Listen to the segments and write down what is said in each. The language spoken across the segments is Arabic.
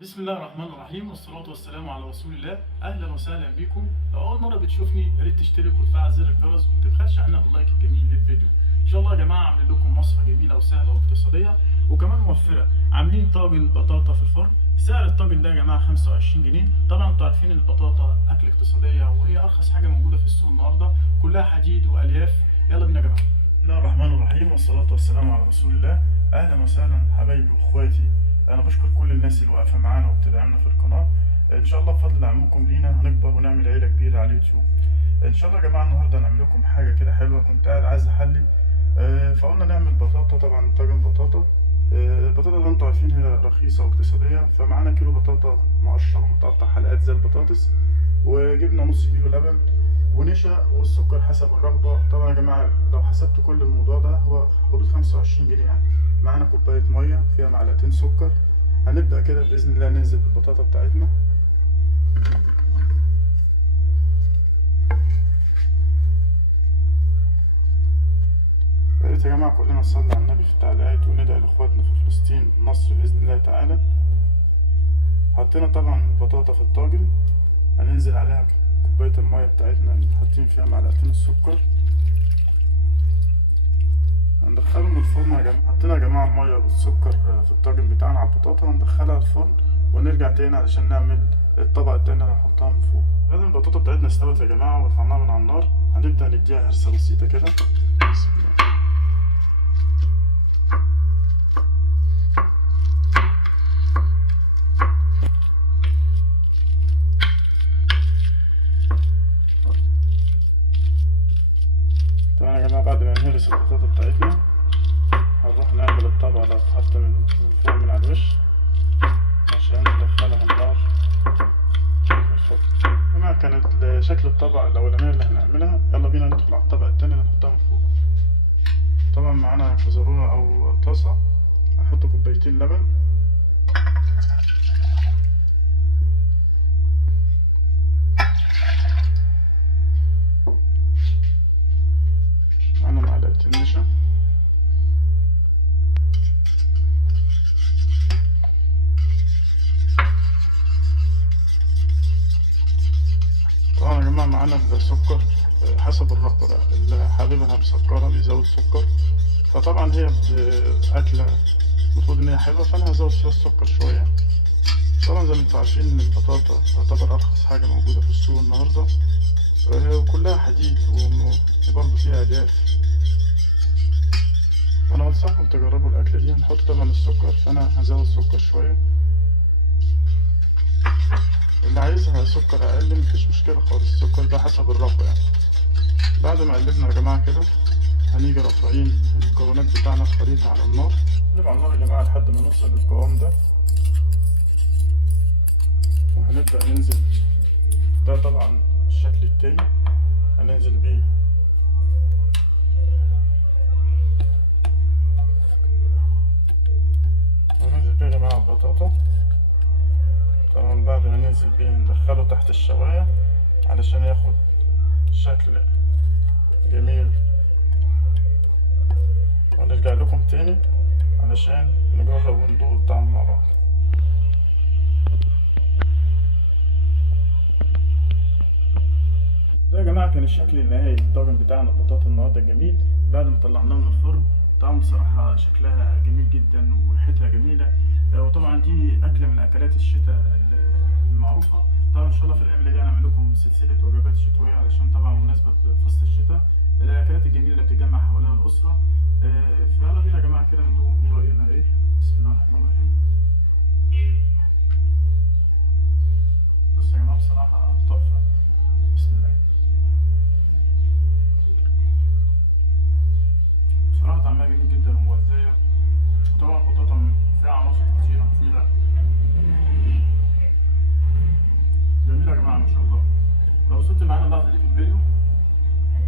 بسم الله الرحمن الرحيم والصلاة والسلام على رسول الله. أهلا وسهلا بكم. لو أول مرة بتشوفني يا ريت تشترك وتفعل زر الجرس وما تبخلش عنا باللايك الجميل للفيديو. إن شاء الله يا جماعة عاملين لكم وصفة جميلة وسهلة واقتصادية وكمان موفرة. عاملين طاجن بطاطا في الفرن. سعر الطاجن ده يا جماعة 25 جنيه. طبعا انتوا عارفين ان البطاطا أكل اقتصادية وهي أرخص حاجة موجودة في السوق النهاردة، كلها حديد وألياف. يلا بينا يا جماعة. بسم الله الرحمن الرحيم والصلاة والسلام على رسول الله. أهلا وسهلا حبايبي وإخواتي. انا بشكر كل الناس اللي واقفه معانا وبتدعمنا في القناه. ان شاء الله بفضل دعمكم لينا هنكبر ونعمل عيله كبيره على اليوتيوب. ان شاء الله يا جماعه النهارده هنعمل لكم حاجه كده حلوه. كنت قاعد عايز احلي فقلنا نعمل بطاطا. طبعا طاجن بطاطا. البطاطا اللي انتوا عارفين هي رخيصه واقتصاديه، فمعانا كيلو بطاطا مقشر ومتقطع حلقات زي البطاطس، وجبنا نص كيلو لبن ونشا والسكر حسب الرغبه. طبعا يا جماعه لو حسبت كل الموضوع ده هو حدود 25 جنيه يعني. معانا كوبايه ميه فيها معلقتين سكر. هنبدأ كده بإذن الله ننزل بالبطاطا بتاعتنا. يا ريت يا جماعة كلنا نصلي على النبي في التعليقات وندعي لإخواتنا في فلسطين النصر بإذن الله تعالى. حطينا طبعا البطاطا في الطاجن، هننزل عليها كوباية المية بتاعتنا اللي حاطين فيها معلقتين السكر. هندخلهم الفرن يا جماعة. حطينا يا جماعة المية والسكر في الطاجن بتاعنا على البطاطا، هندخلها الفرن ونرجع تاني علشان نعمل الطبق التاني اللي هنحطها من فوق. بعد البطاطا بتاعتنا استوت يا جماعة ورفعناها من على النار، هنبدأ نديها هرسة بسيطة كده. بسم الله. طبعا يا جماعة بعد ما نهرس البطاطا بتاعتنا هنروح نعمل الطبق اللي هتتحط من فوق من على الوش عشان ندخلها النار في الفرن. جماعة كانت شكل الطبق الأولانية اللي هنعملها. يلا بينا ندخل على الطبق التاني اللي هنحطها من فوق. طبعا معانا كزرونة أو طاسة، هنحط كوبايتين لبن، معانا معلقتين نشا، طبعا يا جماعة معانا السكر حسب الرغبة بقى. اللي حاببها مسكرة بيزود سكر، فطبعا هي أكلة المفروض إن هي حلوة، فأنا هزود فيها السكر شوية. طبعا زي ما انتوا عارفين إن البطاطا تعتبر أرخص حاجة موجودة في السوق النهاردة، وكلها حديد وبرضه فيها ألياف. وأنا أنصحكم تجربوا الأكلة دي. هنحط طبعا السكر، فأنا هزود سكر شوية. اللي عايزها سكر أقل مفيش مشكلة خالص، السكر ده حسب الرغبة يعني. بعد ما قلبنا يا جماعة كده هنيجي رافعين المكونات بتاعنا الخليط على النار. نقلب على النار يا جماعة لحد ما نوصل للقوام ده، وهنبدأ ننزل. ده طبعا الشكل التاني هننزل بيه. هننزل بيه يا جماعة البطاطا. طبعا بعد ما ننزل بيه ندخله تحت الشواية علشان ياخد شكل جميل، ونرجع لكم تاني علشان نجرب وندوق الطعم مع بعض. ده يا جماعة كان الشكل النهائي للطاجن بتاعنا البطاطا النهارده الجميل. بعد ما طلعناه من الفرن طعم بصراحة شكلها جميل جدا وريحتها جميلة. وطبعا دي أكلة من أكلات الشتاء المعروفة. طبعا إن شاء الله في الأيام اللي جاية هنعمل لكم سلسلة وجبات شتوية علشان طبعا مناسبة بفصل الشتاء، الأكلات الجميلة اللي بتجمع حواليها الأسرة. فيلا بينا يا جماعة كده ندوق رأينا إيه. بسم الله الرحمن الرحيم. بصوا يا جماعة بصراحة تحفة. بسم الله. بصراحة طعمها جميل جدا ومغذية، وطبعا البطاطا فيها عناصر كتيرة مفيدة جميلة يا جماعة ما شاء الله. لو وصلت معانا اللحظة دي في الفيديو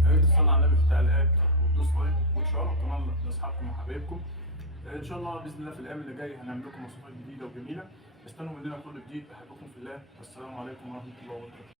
يا ريت تصلي على النبي في التعليقات وتدوس لايك وتشيروا القناة لأصحابكم وحبايبكم. إن شاء الله بإذن الله في الأيام اللي جاية هنعمل لكم وصفات جديدة وجميلة. استنوا مننا كل جديد. بحبكم في الله. السلام عليكم ورحمة الله وبركاته.